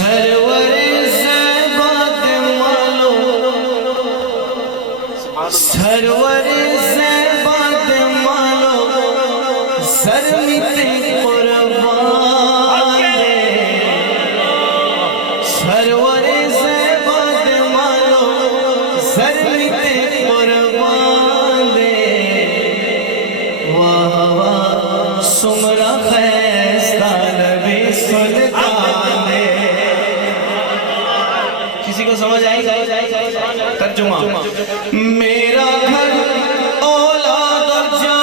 Server ज़ेबात मालो, server ज़ेबात मालो, ज़रमिते कुर्बान दे। सरवर ज़ेबात मालो, ज़रमिते कुर्बान दे। वाह वाह सुमरा खैस्ता नबी सुल्तान दे। किसी को समझ आई? तर्जुमा। मेरा घर औलाद जा,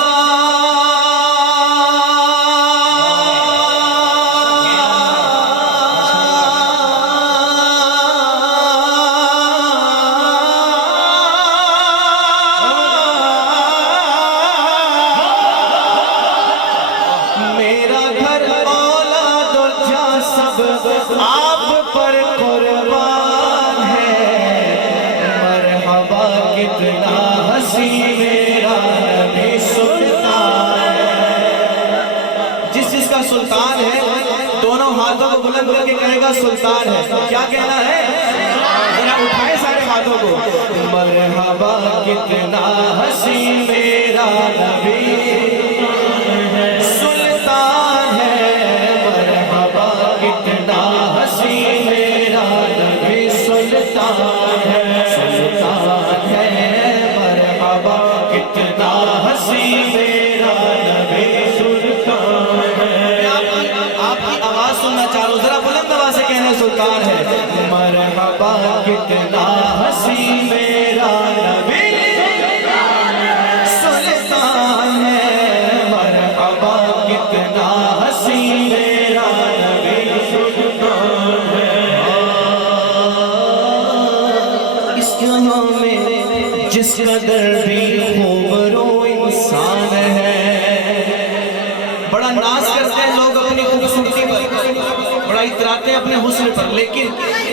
मेरा घर औलाद जा सब आप पर कुर्बान है। मरहबा कितना हसी मेरा नबी सुल्तान है। जिसका सुल्तान है दोनों हाथों को बुलंद करके कहेगा सुल्तान है। क्या कहना है? जरा उठाए सारे हाथों को। मरहबा कितना हसी मेरा नबी सुल्तान है। मरहबा कितना हसी मेरा नबी सुल्तान है। सुल्तान है मरहबा कितना हसी मेरा नबी सुल्तान है। आपकी आवाज सुनना चाहूँ, जरा बुलंद आवाज से कहना सुल्तान है। मरहबा कितना हसी मेरा नबी सुल्तान है। मरहबा कितना हसी मेरा नबी सुल्तान है। इस जहां में जिस कदर भी खूबरो इंसान है। बड़ा नाज करते हैं लोग अपनी खूबसूरती पर, बड़ा इतराते हैं अपने हुस्न पर, लेकिन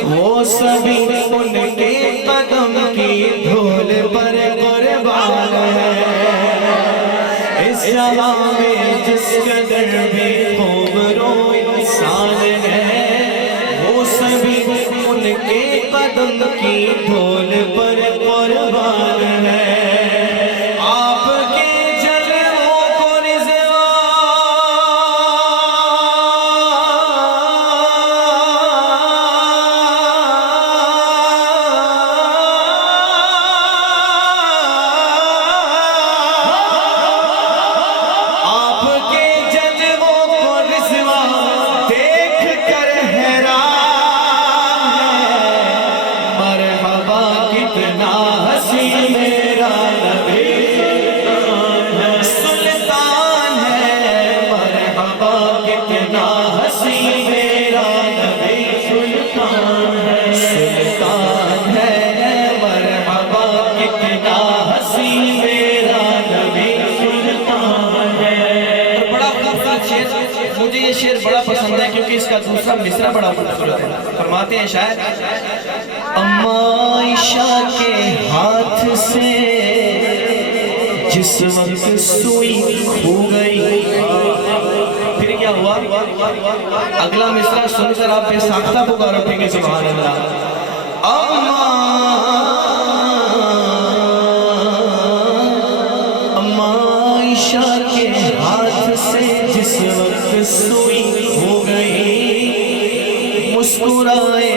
वो सभी उनके कदम की धूल पर कुर्बान है। इस जहां में जिस कदर भी खूबरो इंसान है, वो सभी उनके कदम की धूल पर कुर्बान है। आपके जलवों को रिज़वा आपके जलवों को रिज़वा देख कर हैरान है। मरहबा कितना हसी मेरा नबी सुल्तान है। मरहबा कितना हसी मेरा नबी सुल्तान है। सुल्तान है मरहबा कितना हसी मेरा नबी सुल्तान है। और बड़ा खूबसूरत शेर, मुझे ये शेर बड़ा पसंद है क्योंकि इसका दूसरा मिसरा बड़ा खूबसूरत है। फरमाते हैं शायद, अम्मा आयशा के हाथ से जिस वक्त सुई खो गई। फिर क्या हुआ? अगला मिसरा सुनकर आप बेसाख्ता पुकार उठेंगे सुभान अल्लाह। अम्मा आयशा के हाथ से जिस वक्त सुई खो गई, मुस्कुराए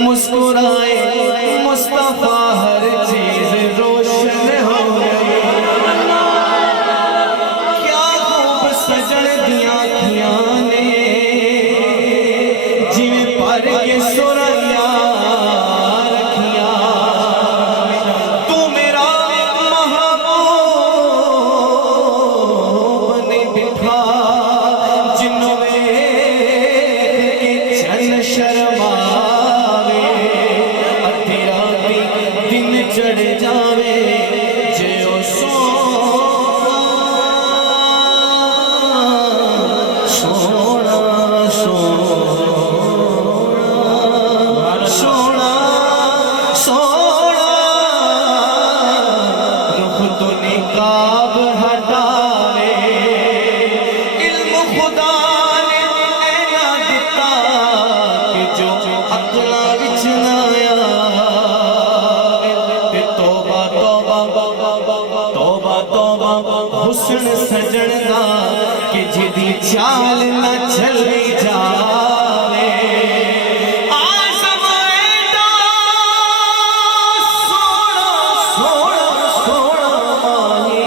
मुस्कुराए मुस्तफा हर चीज रोशन हो गई। क्या खूब सजन दिया अखियां ने जिवें पर के सुरैया रखिया। तू मेरा महबूब ने दिखा जिन्हों में चन शर्मावे। अद्धी राती दिन चढ़ जावे जे ओ सोना सोना चाल न चली जावे आज़माएंदा सोना सोना सोना माही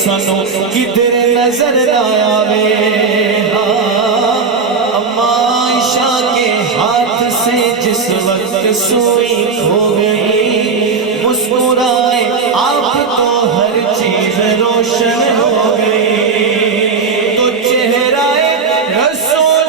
सानू किधर नजर न आवे। अम्मा आयशा के हाथ से जिस वक्त सोई हो गई मुस्कुराए आप तो हर चीज रोशन हो गई। तो चेहरा रसूल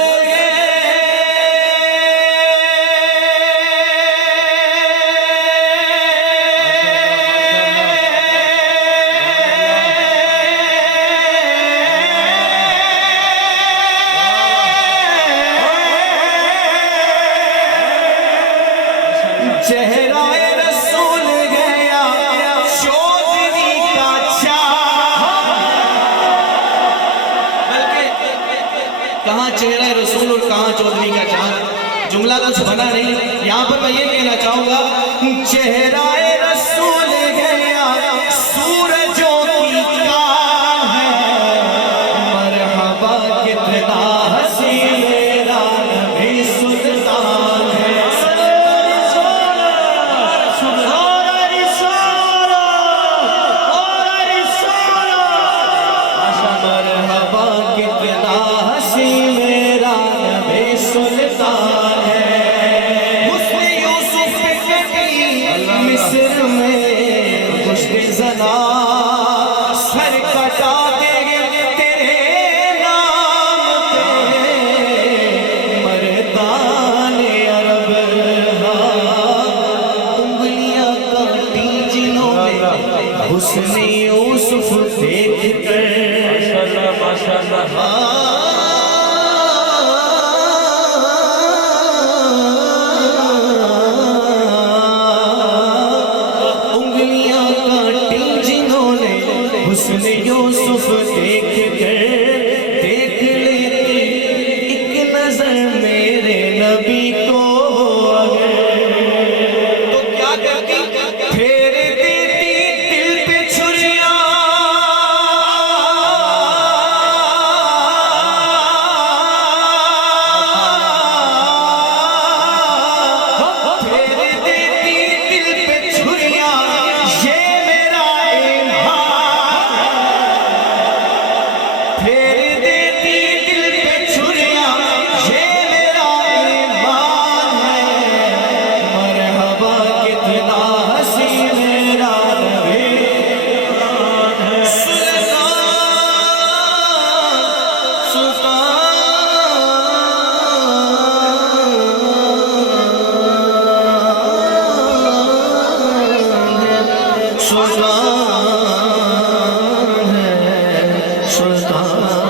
चेहरा रसूल गया चौधरी का चाह। बल्कि कहाँ चेहरा रसूल और कहाँ चौधरी का चाह, जुमला कुछ बना नहीं। यहाँ पर मैं ये कहना चाहूंगा चेहरा रसूल गया सूरजों की कार है मरहबा कितना हसी मेरा नबी सुल्तान है। मरहबा कितना हसी मेरा नबी सुल्तान है। हुस्न यूसुफ कभी मिस्र में खुशबू जना सर कटा देंगे तेरे नाम पे मर्दान अरब उंगलियां काटी जिन्होंने हुस्न यूसुफ देख कर उंगलियां काटी जिन्होंने हुस्न यूसुफ देख कर देख लेती एक नजर मेरे नबी को अगर तो क्या करती फेर देती दिल पे छुरियां सुल्तान है सुल्तान।